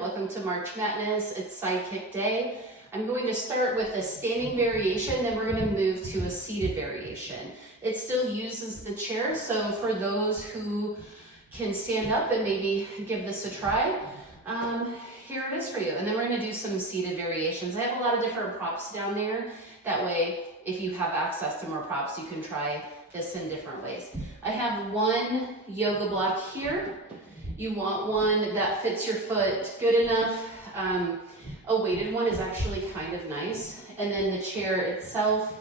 Welcome to March Madness. It's Sidekick Day. I'm going to start with a standing variation, then we're going to move to a seated variation. It still uses the chair, so for those who can stand up and maybe give this a try, here it is for you. And then we're going to do some seated variations. I have a lot of different props down there. That way, if you have access to more props, you can try this in different ways. I have one yoga block here. You want one that fits your foot good enough. A weighted one is actually kind of nice. And then the chair itself,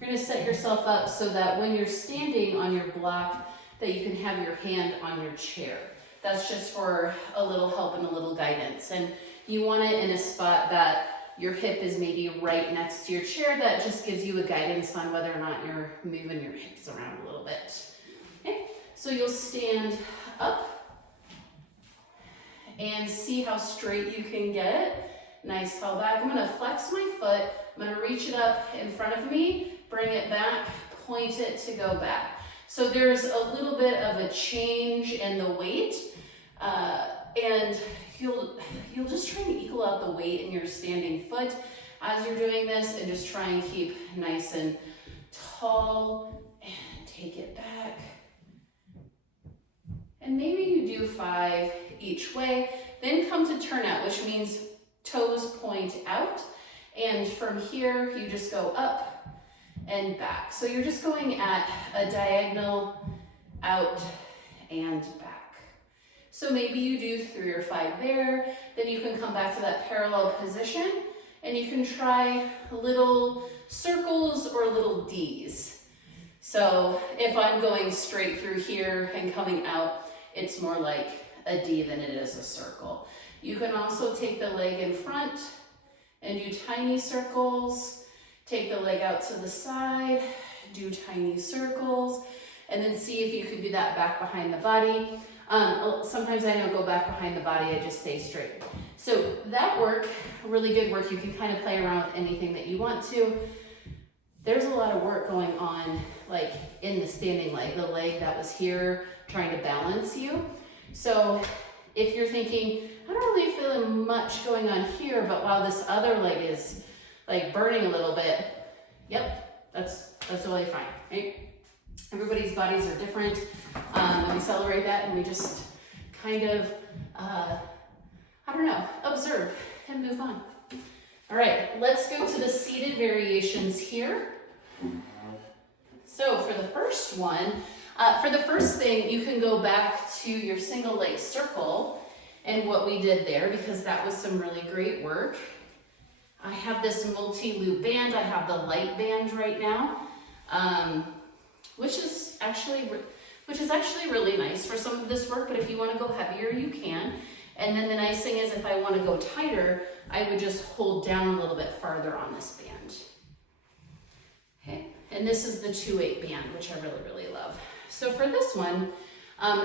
you're gonna set yourself up so that when you're standing on your block, that you can have your hand on your chair. That's just for a little help and a little guidance. And you want it in a spot that your hip is maybe right next to your chair. That just gives you a guidance on whether or not you're moving your hips around a little bit. Okay, so you'll stand up and see how straight you can get. Nice tall back. I'm gonna flex my foot. I'm gonna reach it up in front of me, bring it back, point it to go back. So there's a little bit of a change in the weight, and you'll just try to equal out the weight in your standing foot as you're doing this, and just try and keep nice and tall, and take it back. And maybe you do 5 each way, then come to turnout, which means toes point out. And from here, you just go up and back. So you're just going at a diagonal out and back. So maybe you do 3 or 5 there, then you can come back to that parallel position and you can try little circles or little Ds. So if I'm going straight through here and coming out, it's more like a D than it is a circle. You can also take the leg in front and do tiny circles. Take the leg out to the side, do tiny circles, and then see if you can do that back behind the body. Sometimes I don't go back behind the body, I just stay straight. So that work, really good work. You can kind of play around with anything that you want to. There's a lot of work going on, like in the standing leg, the leg that was here trying to balance you. So if you're thinking, I don't really feel much going on here, but wow, this other leg is like burning a little bit. Yep, that's totally fine, right? Everybody's bodies are different. And we celebrate that and we just kind of, observe and move on. All right, let's go to the seated variations here. So for the first one, for the first thing, you can go back to your single leg circle and what we did there, because that was some really great work. I have this multi-loop band. I have the light band right now, which is actually really nice for some of this work, but if you want to go heavier, you can. And then the nice thing is if I want to go tighter, I would just hold down a little bit farther on this band. Okay, and this is the 2/8 band, which I really, really love. So for this one,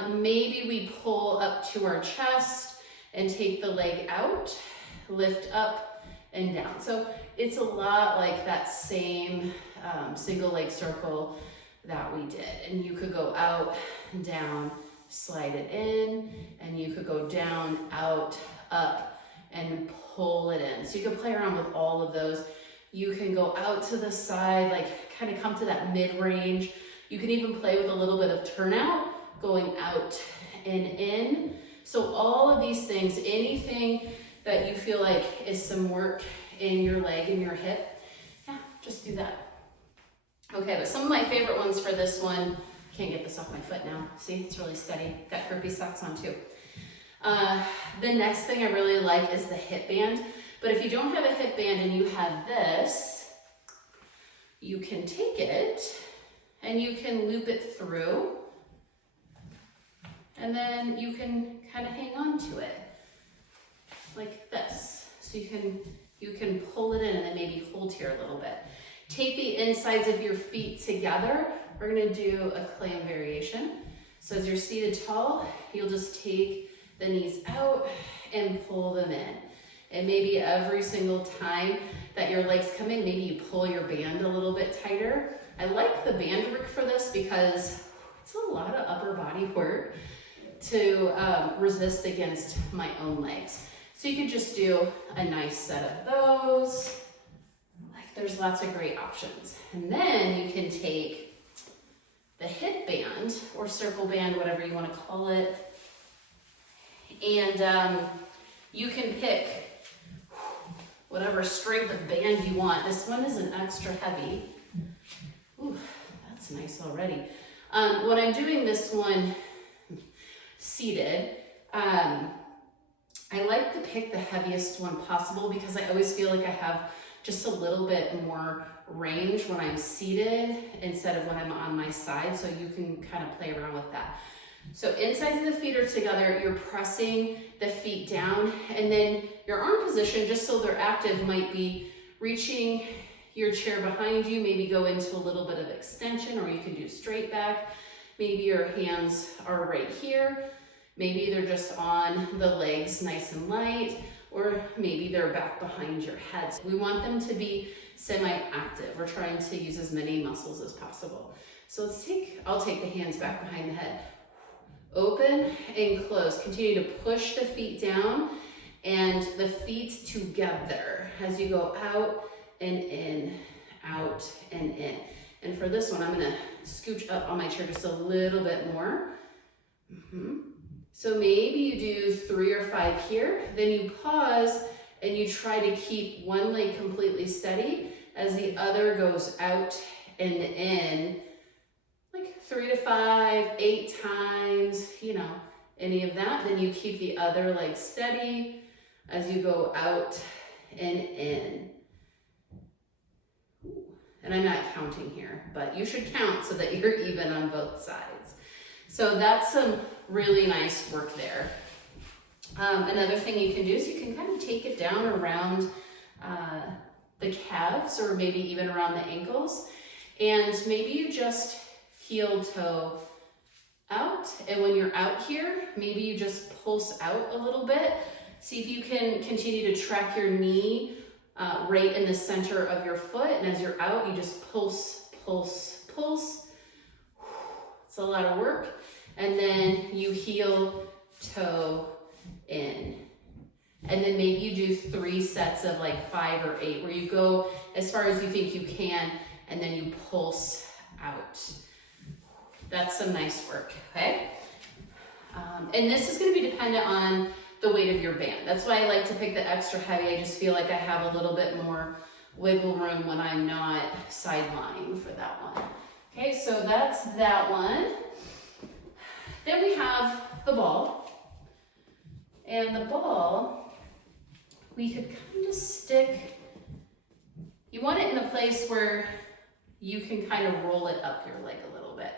maybe we pull up to our chest and take the leg out, lift up and down. So it's a lot like that same single leg circle that we did. And you could go out, down, slide it in, and you could go down, out, up, and pull it in. So you can play around with all of those. You can go out to the side, like kind of come to that mid-range. You can even play with a little bit of turnout, going out and in. So all of these things, anything that you feel like is some work in your leg and your hip, yeah, just do that. Okay, but some of my favorite ones for this one, can't get this off my foot now. See, it's really steady. Got herpy socks on too. The next thing I really like is the hip band. But if you don't have a hip band and you have this, you can take it and you can loop it through, and then you can kind of hang on to it like this. So you can pull it in and then maybe hold here a little bit. Take the insides of your feet together. We're gonna do a clam variation. So as you're seated tall, you'll just take the knees out and pull them in. And maybe every single time that your legs come in, maybe you pull your band a little bit tighter. I like the band work for this because it's a lot of upper body work to resist against my own legs. So you could just do a nice set of those. Like, there's lots of great options. And then you can take the hip band or circle band, whatever you want to call it, and you can pick whatever strength of band you want. This one isn't extra heavy. Ooh, that's nice already. When I'm doing this one seated, I like to pick the heaviest one possible because I always feel like I have just a little bit more range when I'm seated instead of when I'm on my side, so you can kind of play around with that. So insides of the feet are together, you're pressing the feet down, and then your arm position, just so they're active, might be reaching your chair behind you, maybe go into a little bit of extension, or you can do straight back. Maybe your hands are right here. Maybe they're just on the legs nice and light, or maybe they're back behind your head. So we want them to be semi-active. We're trying to use as many muscles as possible. So I'll take the hands back behind the head. Open and close. Continue to push the feet down and the feet together as you go out and in, out and in. And for this one, I'm gonna scooch up on my chair just a little bit more. So maybe you do 3 or 5 here, then you pause and you try to keep one leg completely steady as the other goes out and in, like 3 to 5, 8 times, you know, any of that. Then you keep the other leg steady as you go out and in. And I'm not counting here, but you should count so that you're even on both sides. So that's some really nice work there. Another thing you can do is you can kind of take it down around the calves or maybe even around the ankles. And maybe you just heel toe out. And when you're out here, maybe you just pulse out a little bit. See if you can continue to track your knee right in the center of your foot. And as you're out, you just pulse, pulse, pulse. It's a lot of work. And then you heel toe in. And then maybe you do 3 sets of like 5 or 8 where you go as far as you think you can and then you pulse out. That's some nice work, okay? And this is gonna be dependent on the weight of your band. That's why I like to pick the extra heavy. I just feel like I have a little bit more wiggle room when I'm not sidelining for that one. Okay, so that's that one. Then we have the ball. And the ball, we could kind of stick, you want it in a place where you can kind of roll it up your leg a little bit.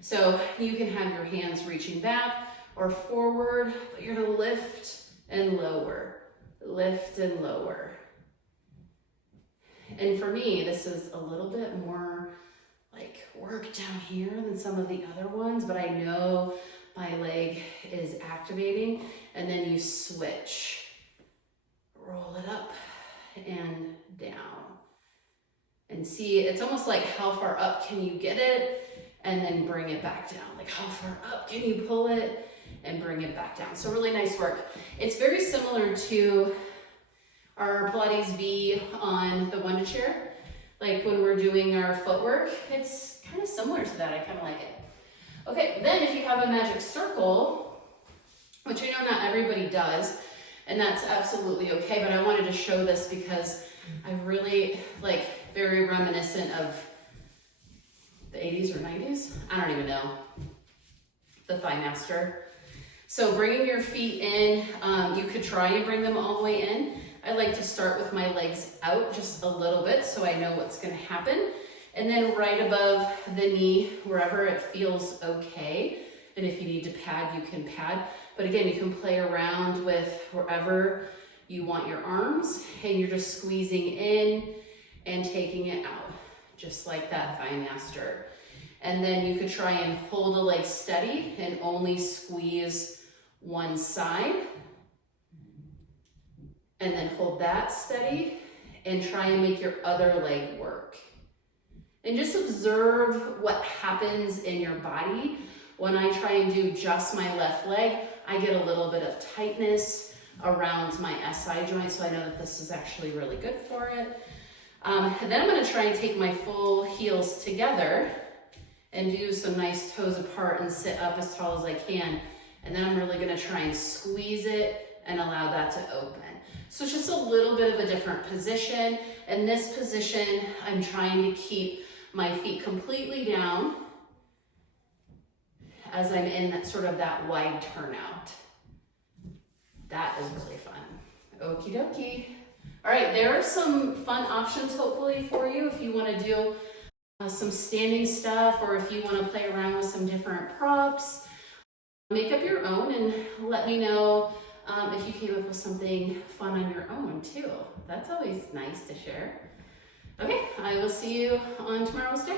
So you can have your hands reaching back or forward, but you're gonna lift and lower, lift and lower. And for me, this is a little bit more like work down here than some of the other ones, but I know my leg is activating. And then you switch, roll it up and down. And see, it's almost like how far up can you get it and then bring it back down. Like how far up can you pull it and bring it back down. So really nice work. It's very similar to our Pilates V on the one chair. Like when we're doing our footwork, it's kind of similar to that. I kind of like it. Okay, then if you have a magic circle, which I know not everybody does, and that's absolutely okay, but I wanted to show this because I really like very reminiscent of the 80s or 90s. I don't even know. The thigh master. So bringing your feet in, you could try and bring them all the way in. I like to start with my legs out just a little bit so I know what's gonna happen. And then right above the knee, wherever it feels okay. And if you need to pad, you can pad. But again, you can play around with wherever you want your arms, and you're just squeezing in and taking it out, just like that thigh master. And then you could try and hold a leg steady and only squeeze one side. And then hold that steady and try and make your other leg work. And just observe what happens in your body. When I try and do just my left leg, I get a little bit of tightness around my SI joint, so I know that this is actually really good for it. And then I'm gonna try and take my full heels together and do some nice toes apart and sit up as tall as I can. And then I'm really gonna try and squeeze it and allow that to open. So it's just a little bit of a different position. In this position, I'm trying to keep my feet completely down as I'm in that sort of that wide turnout. That is really fun. Okie dokie. All right, there are some fun options hopefully for you if you want to do some standing stuff, or if you want to play around with some different props. Make up your own and let me know if you came up with something fun on your own too. That's always nice to share. Okay, I will see you on tomorrow's day.